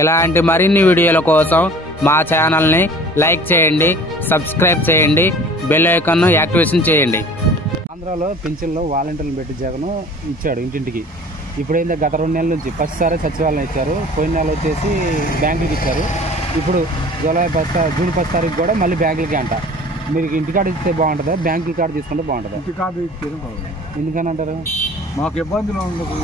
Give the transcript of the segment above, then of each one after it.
ఇలాంటి మరిన్ని వీడియోల కోసం మా ఛానల్ని లైక్ చేయండి, సబ్స్క్రైబ్ చేయండి, బెల్ ఐకాన్ను యాక్టివేషన్ చేయండి. ఆంధ్రాలో పింఛన్లో వాలంటీర్లు పెట్టి జగన్ ఇచ్చాడు ఇంటింటికి. ఇప్పుడైంది గత 2 నెలల నుంచి ఫస్ట్ సారి సచివాలయం ఇచ్చారు, పోయిన నెల వచ్చేసి బ్యాంకులకి ఇచ్చారు. ఇప్పుడు జూన్ 1 తారీఖు కూడా మళ్ళీ బ్యాంకులకి అంట. మీరు ఇంటికాడ ఇస్తే బాగుంటుందా, బ్యాంకుల కార్డు తీసుకుంటే బాగుంటుందా? ఇంటికాడ ఇస్తేనే బాగుంటుంది. ఎందుకని అంటారు? మాకు ఇబ్బందులు ఉండదు.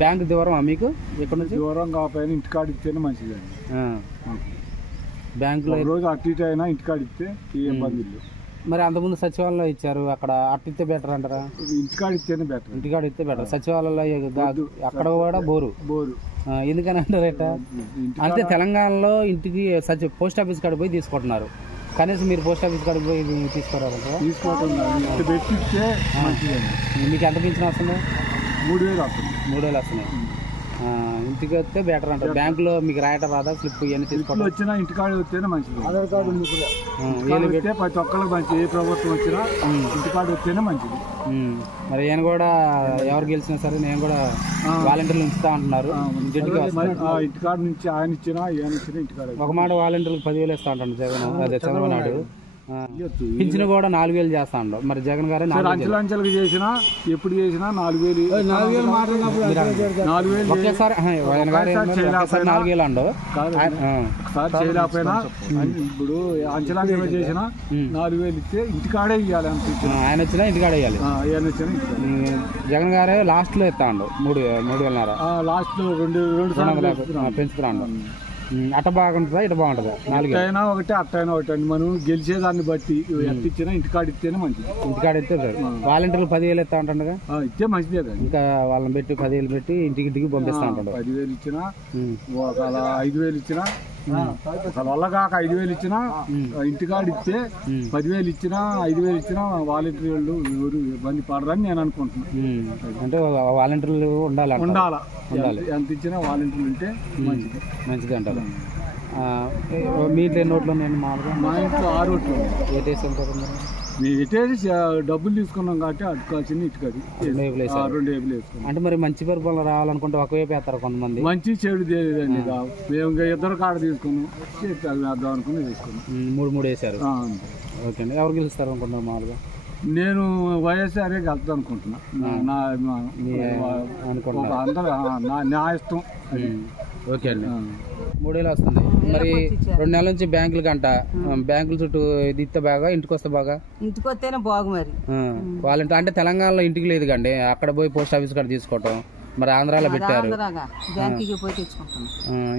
బ్యాంకు దూరం మీకు ఇక్కడ నుంచి? దూరం కాకపోయినా ఇంటికాడ ఇస్తేనే మంచిదండి. బ్యాంకులో రోజు అటు ఇటు అయినా ఇంటికాడ ఇస్తే ఏ ఇబ్బంది లేదు. మరి అంతకుముందు సచివాలయంలో ఇచ్చారు, అక్కడ అట్టిస్తే బెటర్ అంటారా? ఇంటికాడ ఇస్తేనే బెటర్. ఇంటికాడ ఇస్తే బెటర్. సచివాలయంలో అక్కడ కూడా బోరు. ఎందుకని అంటారట? అంటే తెలంగాణలో ఇంటికి పోస్ట్ ఆఫీస్ కాడికి పోయి తీసుకుంటున్నారు. కనీసం మీరు పోస్ట్ ఆఫీస్ కాడికి పోయి తీసుకోరాలి. మీకు ఎంత పింఛన్ వస్తుంది? 3000 వస్తుంది. 3000 వస్తున్నాయి. ఇంటికి వస్తే బెటర్ అంటారు. బ్యాంకులో మీకు రాయటం రాదా? స్లిప్ ఇవన్నీ తీసుకోవడం వచ్చినా ఇంటికాడ వస్తేనే మంచిది. ఆధార్ కార్డు పెడితే ప్రతి ఒక్కరికి మంచిది. ఏ ప్రభుత్వం వచ్చినా ఇంటికాడ వస్తేనే మంచిది. మరి నేను కూడా ఎవరు గెలిచినా సరే నేను కూడా వాలంటీర్లు ఉంచుతా అంటున్నారు. ఇంటికాడ నుంచి ఆయన ఇచ్చినా ఇంటికాడ ఒక మాట వాలంటీర్లకు 10,000 ఇస్తా అంటాడు జగన్. అదే చంద్రబాబు నాయుడు. పింఛను కూడా 4,000 చేస్తా అంటారు. మరి జగన్ గారు అంచెలంచెలకు చేసినా ఎప్పుడు చేసినా 4,000 ఒకేసారి 4,000 అండు. ఒకసారి చేయలేకపోయినా ఇప్పుడు అంచెలంచెలు చేసినా 4,000 ఇస్తే ఇంటికాడే ఇవ్వాలి. ఆయన వచ్చినా ఇంటికాడే ఇవ్వాలి. జగన్ గారే లాస్ట్ లో ఇస్తా అండు 3,500 లాస్ట్ లో 200 పెంచుతా అండు. అట్ట బాగుంటుందా ఇట బాగుంటుందా? 4 అయినా ఒకటి అట్టైనా ఒకటి అండి. మనం గెలిచేదాన్ని బట్టి ఎంత ఇచ్చినా ఇంటికాడ ఇస్తేనే మంచిది. ఇంటికాడ ఇస్తే వాలంటీర్లు 10,000 ఇస్తా ఉంటుండగా ఇస్తే మంచిదే కదా. ఇంకా వాళ్ళని పెట్టి 10,000 పెట్టి ఇంటికి పంపిస్తా ఉంటాడు. 10,000 ఇచ్చినా 5,000 ఇచ్చినా వల్ల కాక 5,000 ఇచ్చినా ఇంటికాడ ఇస్తే 10,000 ఇచ్చినా 5,000 ఇచ్చినా వాలంటీర్ వాళ్ళు ఎవరు ఇబ్బంది పడరని నేను అనుకుంటున్నాను. అంటే వాలంటీర్లు ఉండాలి. ఎంత ఇచ్చినా వాలంటీర్లు ఉంటే మంచిది అంటారు. మీ ఇంట్లో ఎన్ని ఓట్లు ఉన్నాయండి? మామూలుగా మా ఇంట్లో 6 ఓట్లు. ఏటేసి ఉంటారు? మేము ఎటేసి డబ్బులు తీసుకున్నాం కాబట్టి అటుకాల్సింది ఇటుకది 2 ఏబులు వేసుకున్నాం. అంటే మరి మంచి పరిపాలన రావాలనుకుంటే ఒకవైపు వేస్తారు కొంతమంది. మంచి చెడు తెలియదండి. మేము ఇంకా 2 కార్డు తీసుకున్నాం, వేద్దాం అనుకుని వేసుకున్నాం. 3 వేసారు. ఓకే అండి. ఎవరు గెలుస్తారు అనుకుంటున్నారు మామూలుగా? నేను వైఎస్ఆర్ఏ వెళ్తా అనుకుంటున్నా. అందరూ నా ఇష్టం. ఓకే అండి. 3,000 వస్తుంది. మరి 2 నెలల నుంచి బ్యాంకులకి అంట. బ్యాంకుల చుట్టూ ఇది ఇస్తే బాగా, ఇంటికి వస్తే బాగా? ఇంటికి వస్తేనే బాగు. మరి వాలంటీర్ అంటే తెలంగాణలో ఇంటికి లేదు కండి, అక్కడ పోయి పోస్ట్ ఆఫీస్ కాడ తీసుకోవటం. మరి ఆంధ్రాలో పెట్టారు,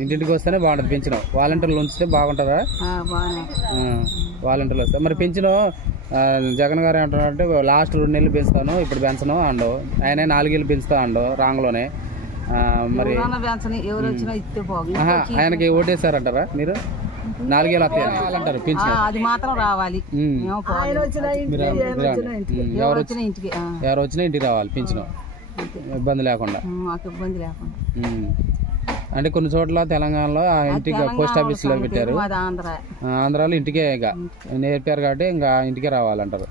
ఇంటింటికి వస్తేనే బాగుంటుంది పెంచిన. వాలంటీర్లు ఉంచితే బాగుంటుందా? వాలంటీర్లు వస్తే మరి పెంచిన జగన్ గారు ఏమంటున్నారంటే లాస్ట్ 2 నెలలు పెంచుతాను, ఇప్పుడు పెంచను అండు. ఆయన 4,000 పెంచుతా అండు రాంగ్లోనే. మరి ఆయనకి ఓటేసారంటారా మీరు? 4,000 వస్తాయి అంటారు పెంచిన. అది మాత్రం రావాలి. ఎవరు వచ్చినా ఇంటికి రావాలి పెంచిన, ఇబ్బంది లేకుండా. అంటే కొన్ని చోట్ల తెలంగాణలో ఇంటికి పోస్ట్ ఆఫీస్ లో పెట్టారు, ఆంధ్రాలో ఇంటికే ఇక నేర్పారు కాబట్టి ఇంకా ఇంటికే రావాలంటారు.